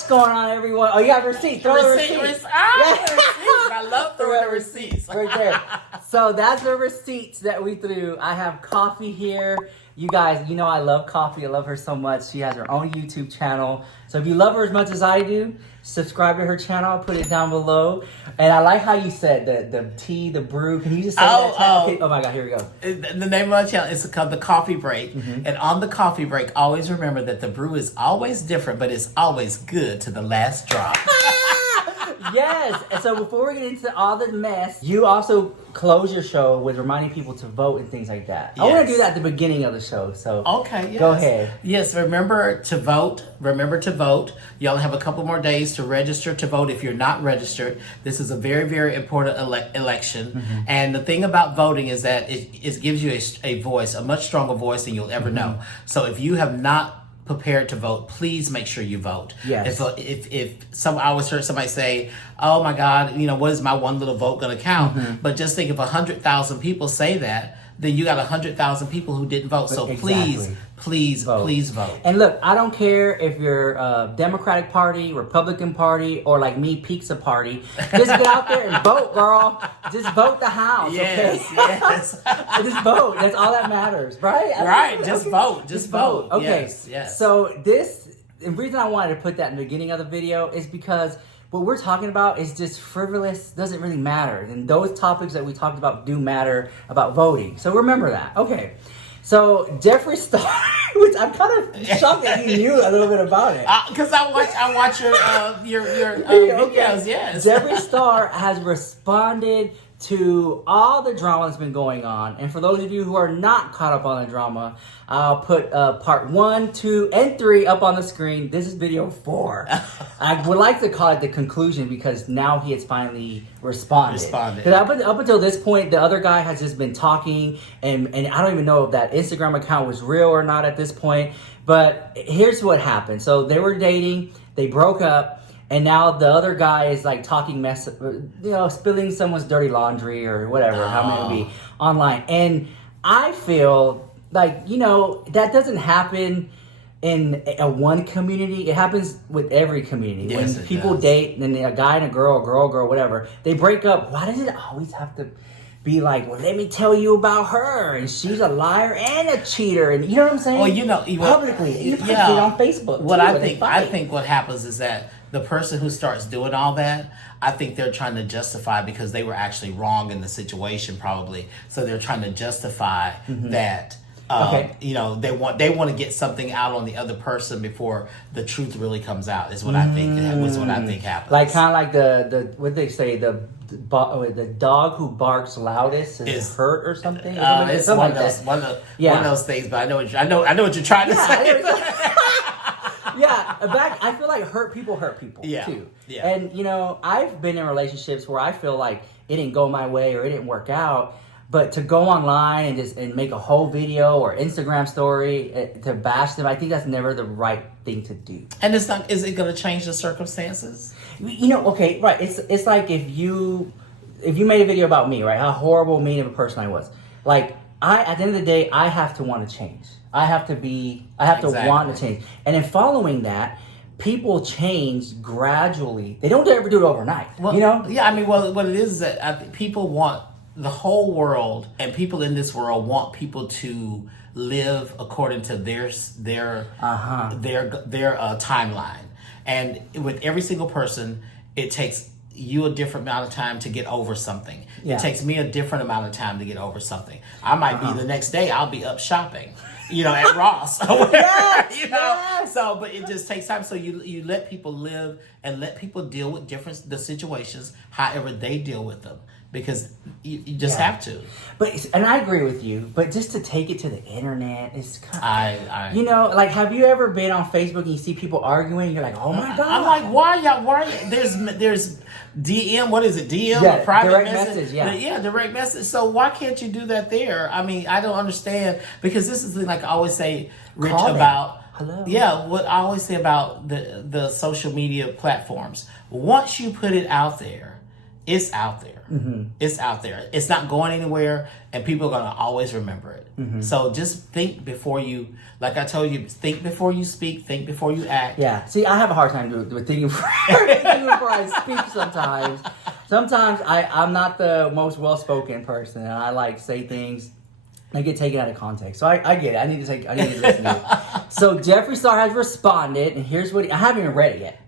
What's going on, everyone? Oh, you got receipts. Throw the receipts. I love throwing the receipts. Right there. So that's the receipts that we threw. I have Coffee here. You guys, you know I love Coffee. I love her so much. She has her own YouTube channel. So if you love her as much as I do, subscribe to her channel. I'll put it down below. And I like how you said the tea, the brew. Can you just say that? Okay. Oh my God, here we go. The name of my channel is called The Coffee Break. Mm-hmm. And on The Coffee Break, always remember that the brew is always different, but it's always good to the last drop. Yes. And so before we get into all the mess, you also close your show with reminding people to vote and things like that. Yes. I want to do that at the beginning of the show. So okay, yes. Go ahead. Yes, remember to vote. Remember to vote. Y'all have a couple more days to register to vote if you're not registered. This is a very, very important election. Mm-hmm. And the thing about voting is that it gives you a voice, a much stronger voice than you'll ever know. So if you have not prepared to vote, please make sure you vote. Yes. If I always heard somebody say, "Oh my God, you know, what is my one little vote going to count?" Mm-hmm. But just think if 100,000 people say that, then you got 100,000 people who didn't vote. So exactly. please vote. And look, I don't care if you're Democratic Party, Republican Party, or like me, Pizza Party. Just get out there and vote, girl. Just vote the house. Yes, okay? yes. Just vote. That's all that matters, right? Right. Just vote. Just vote. Okay. Yes. So the reason I wanted to put that in the beginning of the video is because what we're talking about is just frivolous, doesn't really matter. And those topics that we talked about do matter about voting. So remember that. Okay. So Jeffree Star, which I'm kind of shocked that you knew a little bit about it. Because I watch your videos, yes. Jeffree Star has responded to all the drama that's been going on. And for those of you who are not caught up on the drama, I'll put part 1, 2, and 3 up on the screen. This is video 4. I would like to call it the conclusion because now he has finally responded. Because up until this point, the other guy has just been talking, and I don't even know if that Instagram account was real or not at this point. But here's what happened. So they were dating, they broke up, and now the other guy is like talking mess, spilling someone's dirty laundry or whatever, how it may be online. And I feel like, that doesn't happen in a one community. It happens with every community. Yes, when people date, and a guy and a girl, whatever, they break up. Why does it always have to be like, well, let me tell you about her, and she's a liar and a cheater, and you know what I'm saying? Well, publicly, you get on Facebook. I think what happens is that the person who starts doing all that, I think they're trying to justify because they were actually wrong in the situation, probably. So they're trying to justify that. They want to get something out on the other person before the truth really comes out. Is what I think. Is what I think happens. Like kind of like the what they say the dog who barks loudest is hurt or something. It's one of those things. But I know what you're trying to say. Yeah, I feel like hurt people too. Yeah. And I've been in relationships where I feel like it didn't go my way or it didn't work out. But to go online and make a whole video or Instagram story to bash them, I think that's never the right thing to do. And it's not. Is it going to change the circumstances? Okay, right. It's like if you made a video about me, right? How horrible, mean of a person I was. Like at the end of the day, I have to want to change. I have to want to change. And in following that, people change gradually. They don't ever do it overnight. Well, Yeah, I mean, what it is that I think people want. The whole world and people in this world want people to live according to their timeline. And with every single person, it takes you a different amount of time to get over something. Yeah. It takes me a different amount of time to get over something. I might be the next day, I'll be up shopping, at Ross or whatever, Yes. So, but it just takes time. So you let people live and let people deal with the situations however they deal with them. Because you just have to. And I agree with you, but just to take it to the internet is kind of... I have you ever been on Facebook and you see people arguing? You're like, oh my God. I'm like, why are y'all... There's DM, what is it? DM? Yeah, private direct message, yeah. Yeah, direct message. So why can't you do that there? I mean, I don't understand. Because this is the thing, like I always say, Rich, about... Hello. Yeah, what I always say about the social media platforms. Once you put it out there, it's out there. It's out there. It's not going anywhere, and people are going to always remember it. So just think before you, like I told you, think before you speak, think before you act. Yeah. See, I have a hard time with thinking before I speak sometimes. Sometimes I'm not the most well-spoken person, and I like say things that get taken out of context. So I get it. I need to listen to it. So Jeffree Star has responded, and here's what I haven't even read it yet.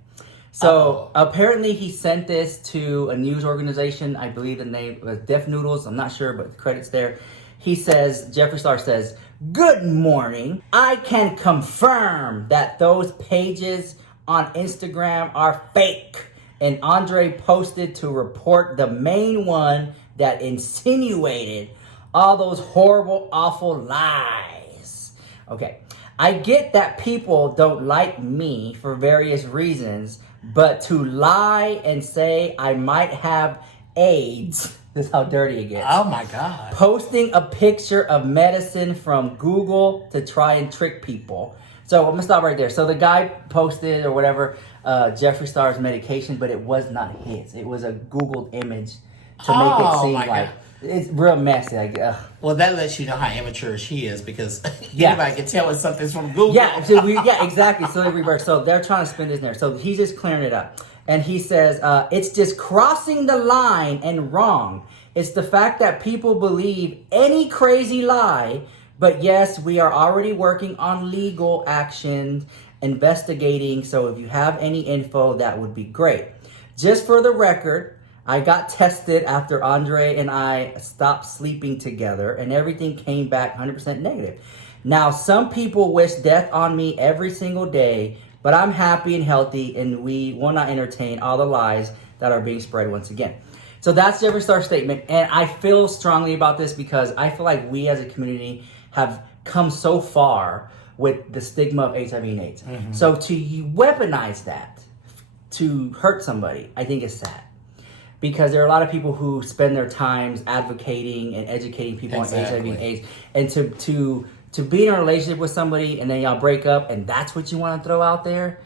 So apparently he sent this to a news organization. I believe the name was Deaf Noodles. I'm not sure, but the credit's there. He says, Jeffree Star says, "Good morning. I can confirm that those pages on Instagram are fake. And Andre posted to report the main one that insinuated all those horrible, awful lies." Okay. I get that people don't like me for various reasons, but to lie and say I might have AIDS, this is how dirty it gets. Oh my God. Posting a picture of medicine from Google to try and trick people. So I'm gonna stop right there. So the guy posted or whatever, Jeffree Star's medication, but it was not his. It was a Googled image to make it seem like God. It's real messy. Well, that lets you know how immature she is, because anybody can tell when something's from Google. Yeah, so exactly. So they reverse. So they're trying to spin this narrative. So he's just clearing it up. And he says, it's just crossing the line and wrong. It's the fact that people believe any crazy lie. But yes, we are already working on legal actions, investigating. So if you have any info, that would be great. Just for the record, I got tested after Andre and I stopped sleeping together, and everything came back 100% negative. Now, some people wish death on me every single day, but I'm happy and healthy, and we will not entertain all the lies that are being spread once again. So that's Jeffree Star's statement, and I feel strongly about this because I feel like we as a community have come so far with the stigma of HIV and AIDS. So to weaponize that to hurt somebody, I think is sad. Because there are a lot of people who spend their times advocating and educating people on HIV and AIDS. And to be in a relationship with somebody and then y'all break up and that's what you want to throw out there,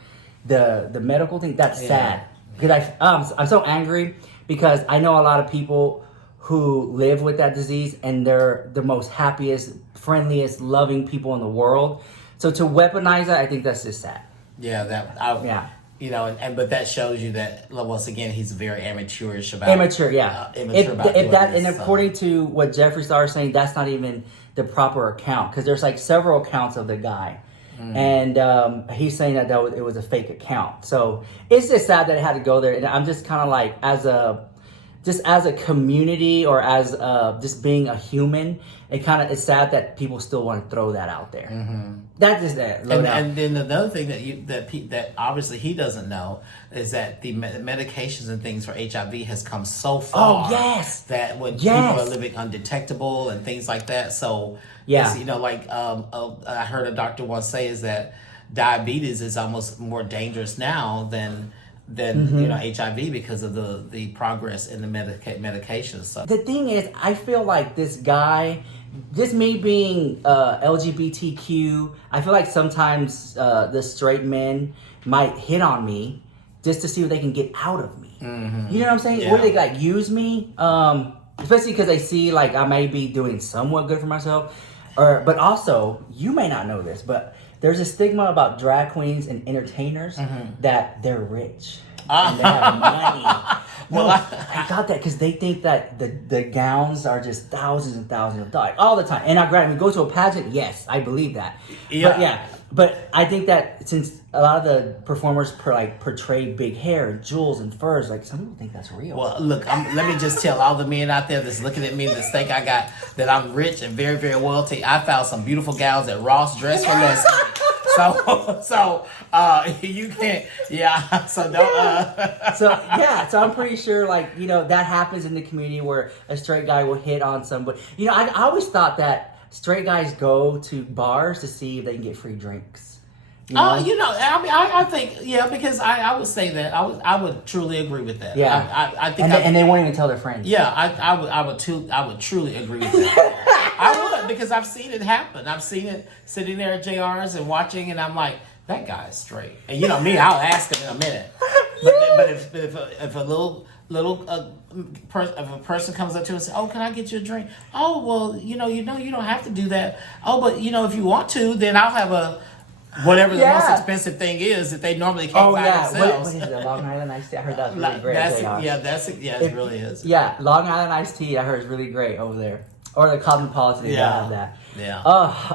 the medical thing, that's sad. Because I'm so angry because I know a lot of people who live with that disease and they're the most happiest, friendliest, loving people in the world. So to weaponize that, I think that's just sad. Yeah, you know, but that shows you that once again he's very amateurish about immature about this, according to what Jeffree Star is saying, that's not even the proper account because there's like several accounts of the guy, and he's saying that it was a fake account. So it's just sad that it had to go there, and I'm just kind of like as a community or as just being a human, it's sad that people still want to throw that out there. That's just that. And then another thing that obviously he doesn't know is that the medications and things for HIV has come so far. Oh yes. That when people are living undetectable and things like that. So you know, like I heard a doctor once say is that diabetes is almost more dangerous now than you know HIV because of the progress in the medications. So the thing is, I feel like this guy, just me being LGBTQ, I feel like sometimes the straight men might hit on me just to see what they can get out of me. You know what I'm saying? Yeah. Or they like use me, especially because they see like I may be doing somewhat good for myself. But also, you may not know this, but there's a stigma about drag queens and entertainers that they're rich and they have money. No, I got that because they think that the gowns are just thousands and thousands of dollars all the time. And I granted, we go to a pageant, yes, I believe that. But I think that since a lot of the performers portray big hair and jewels and furs, like some people think that's real. Well, look, let me just tell all the men out there that's looking at me that think I got that I'm rich and very, very wealthy. I found some beautiful gowns at Ross Dress for less. So you can't, so don't, So I'm pretty sure, like, you know, that happens in the community where a straight guy will hit on somebody. You know, I always thought that straight guys go to bars to see if they can get free drinks. You know? You know, I mean, I think, because I would say that I would truly agree with that. Yeah, I think, and they won't even tell their friends. Yeah, I would truly agree with that. I would, because I've seen it happen. I've seen it sitting there at JR's and watching, and I'm like, that guy is straight. And you know me, I'll ask him in a minute. If a if a person comes up to us and says, "Oh, can I get you a drink?" Oh, well, you don't have to do that. Oh, but if you want to, then I'll have a whatever the most expensive thing is that they normally can't buy themselves. What is it? Long Island iced tea. I heard that's really great. It really is. Yeah, Long Island iced tea. I heard is really great over there. Or the Cosmopolitan. Have that. Yeah.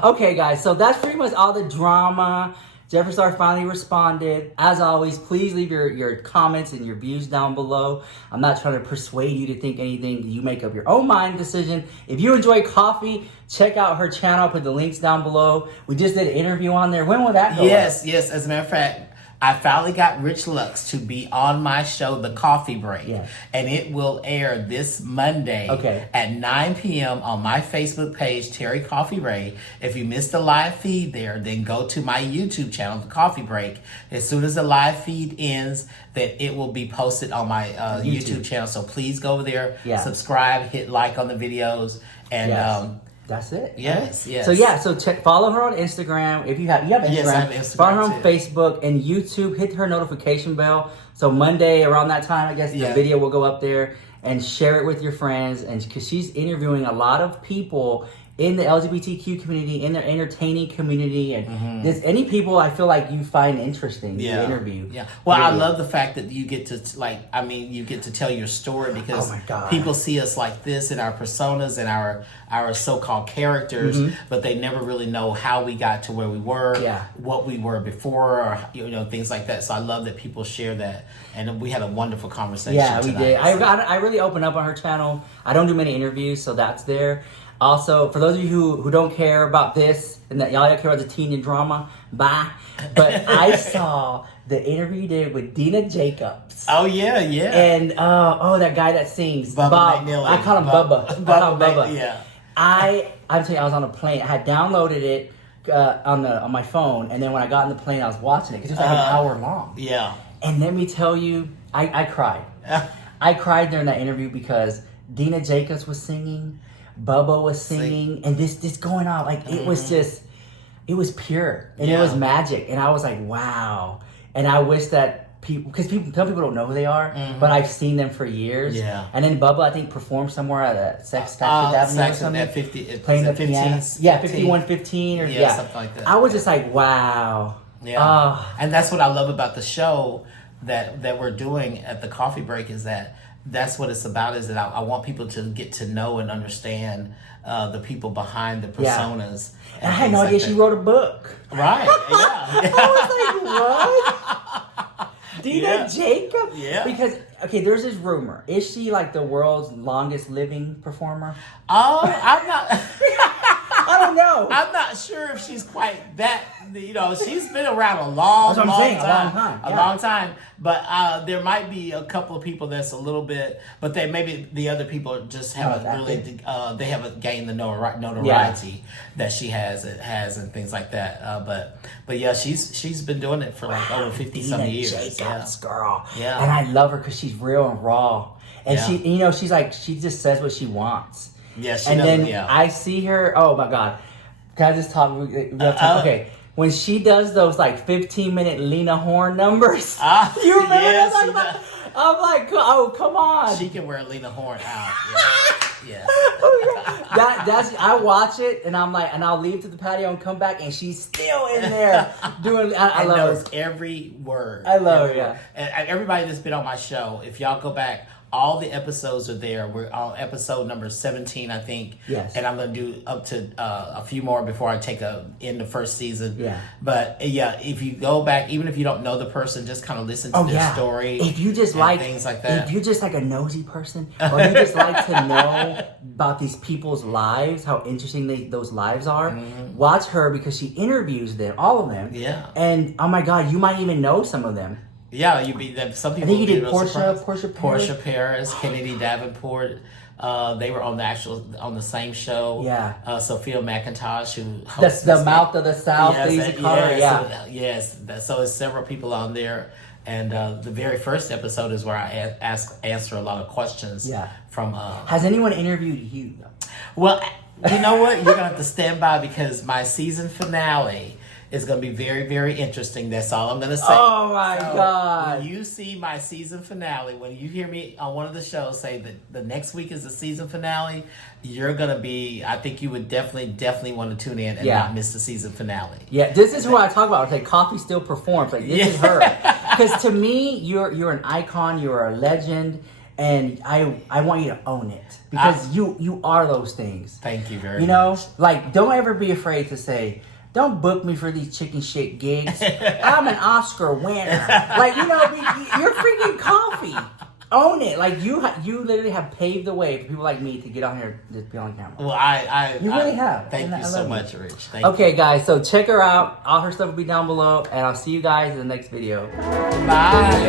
Okay, guys. So that's pretty much all the drama. Jeffree Star finally responded. As always, please leave your comments and your views down below. I'm not trying to persuade you to think anything. You make up your own mind decision. If you enjoy coffee, check out her channel. Put the links down below. We just did an interview on there. When will that go? Yes. As a matter of fact, I finally got Rich Lux to be on my show, The Coffee Break. Yes. And it will air this Monday at 9 p.m. on my Facebook page, Terry Coffee Ray. If you missed the live feed there, then go to my YouTube channel, The Coffee Break. As soon as the live feed ends, then it will be posted on my YouTube channel. So please go over there, subscribe, hit like on the videos, and that's it. Yes. So follow her on Instagram. If you have Instagram, yes, I have Instagram follow her on too. Facebook and YouTube. Hit her notification bell. So Monday around that time, I guess the video will go up there, and share it with your friends. And because she's interviewing a lot of people in the LGBTQ community, in the entertaining community, and there's any people I feel like you find interesting to interview. Yeah. Well, I love the fact that you get to you get to tell your story because people see us like this in our personas and our so-called characters, but they never really know how we got to where we were, what we were before, or things like that. So I love that people share that, and we had a wonderful conversation. Yeah, we did. So. I really open up on her channel. I don't do many interviews, so that's there. Also, for those of you who don't care about this and that y'all care about the teen and drama, bye. But I saw the interview you did with Dina Jacobs. Oh, yeah. And, that guy that sings. Bubba Bob. McNeely. I call him Bubba. Bubba. Yeah. I'm telling you, I was on a plane. I had downloaded it on my phone. And then when I got on the plane, I was watching it because it was like an hour long. Yeah. And let me tell you, I cried. I cried during that interview because Dina Jacobs was singing. Bubba was singing, and this going on, like, it was just, it was pure, and it was magic, and I was like, wow. And I wish that because some people don't know who they are, but I've seen them for years. Yeah. And then Bubba, I think, performed somewhere at a Sex Avenue or something. At 50, playing the 15, piano. Yeah, 5115 or something like that. I was just like, wow. Yeah. And that's what I love about the show that we're doing at the Coffee Break is that's what it's about, is that I want people to get to know and understand the people behind the personas. And I had no idea she wrote a book. Right, yeah. I was like, what? Dina Jacobs? Yeah. Because, there's this rumor. Is she like the world's longest living performer? Oh, I'm not... I don't know. I'm not sure if she's quite that. She's been around a long time. But there might be a couple of people that's a little bit. But maybe the other people just haven't really. They haven't gained the notoriety that she has and things like that. But yeah, she's been doing it for like over 50-some years. Jacobs, girl. Yeah. And I love her because she's real and raw. And she's like, she just says what she wants. Yes, and then I see her. Oh my God! Can I just talk? Okay, when she does those like 15-minute Lena Horne numbers, you remember that? I'm like, oh, come on! She can wear Lena Horne out. Yeah. That's I watch it and I'm like, and I'll leave to the patio and come back and she's still in there doing. I love knows her. Every word. I love her. Yeah. And everybody that's been on my show, if y'all go back. All the episodes are there. We're on episode number 17, I think. Yes. And I'm going to do up to a few more before I end the first season. Yeah. But if you go back, even if you don't know the person, just kind of listen to their story. If you just like things like that. If you're just like a nosy person, or you just like to know about these people's lives, how interesting those lives are, watch her because she interviews them, all of them. Yeah. And oh my God, you might even know some of them. Yeah, some people. I think you did Portia Paris, Kennedy Davenport. They were on the same show. Yeah. Sophia McIntosh, who hosts the Mouth of the South. So there's several people on there, and the very first episode is where I answer a lot of questions. Yeah. From. Has anyone interviewed you? Well, you know what? You're gonna have to stand by because my season finale It's going to be very, very interesting. That's all I'm going to say. Oh my God. When you see my season finale, when you hear me on one of the shows say that the next week is the season finale, you're going to be, I think you would definitely want to tune in and not miss the season finale. Yeah, this is who I talk about. Like, Kofi still performs. Like, this is her. Because to me, you're an icon. You're a legend. And I want you to own it. Because you are those things. Thank you very much. You know, like, don't ever be afraid to say, don't book me for these chicken shit gigs. I'm an Oscar winner. Like, you know, you're freaking Kofi. Own it. Like, you literally have paved the way for people like me to get on here and just be on camera. Well, you really have. Thank you so much, Rich. Thank you. You. Guys, so check her out. All her stuff will be down below. And I'll see you guys in the next video. Bye.